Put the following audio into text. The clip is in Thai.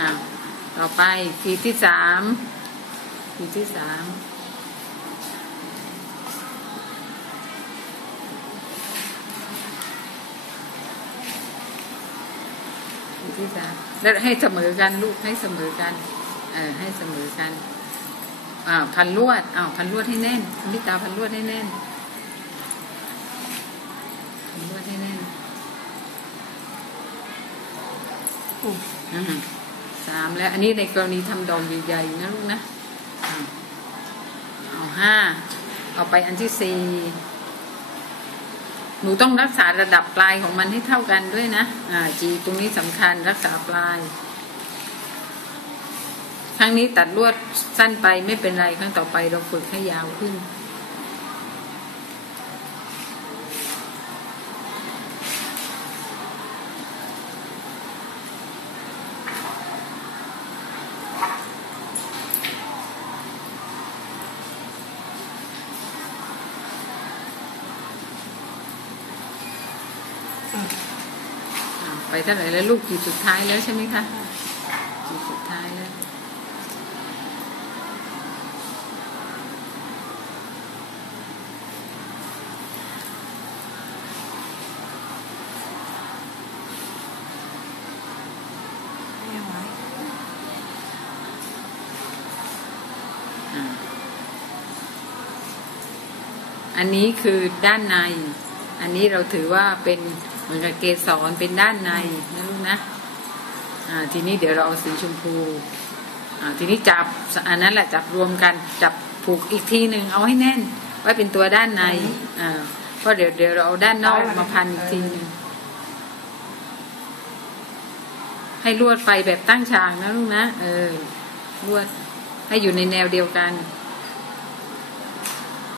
อ่าต่อไปขีดที่สามขีดที่สามขีดที่สามแล้วให้เสมอกันลูกให้เสมอกัน เออให้เสมอกันอ่าพันลวดอ้าวพันลวดให้แน่นมิตาพันลวดให้แน่นพันลวดให้แน่นอืม สามแล้ว อันนี้ในกรณีทำดอกใหญ่ๆนะลูกนะเอาห้าเอาไปอันที่สี่หนูต้องรักษาระดับปลายของมันให้เท่ากันด้วยนะอ่าจีตรงนี้สำคัญรักษาปลายครั้งนี้ตัดลวดสั้นไปไม่เป็นไรครั้งต่อไปเราฝึกให้ยาวขึ้น ไปเท่าไหร่แล้วลูกขีดสุดท้ายแล้วใช่ไหมคะขีดสุดท้ายแล้วอ่าอันนี้คือด้านใน อันนี้เราถือว่าเป็น เหมือนกับเกสรเป็นด้านในนะลูกนะอ่าทีนี้เดี๋ยวเราเอาสีชมพูอ่าทีนี้จับอันนั้นแหละจับรวมกันจับผูกอีกทีหนึ่งเอาให้แน่น ไว้เป็นตัวด้านในอ่าเพราะเดี๋ยวเดี๋ยวเราเอาด้านนอกมาพันอีกทีหนึ่งให้ลวดไฟแบบตั้งฉากนะลูกนะเออลวดให้อยู่ในแนวเดียวกัน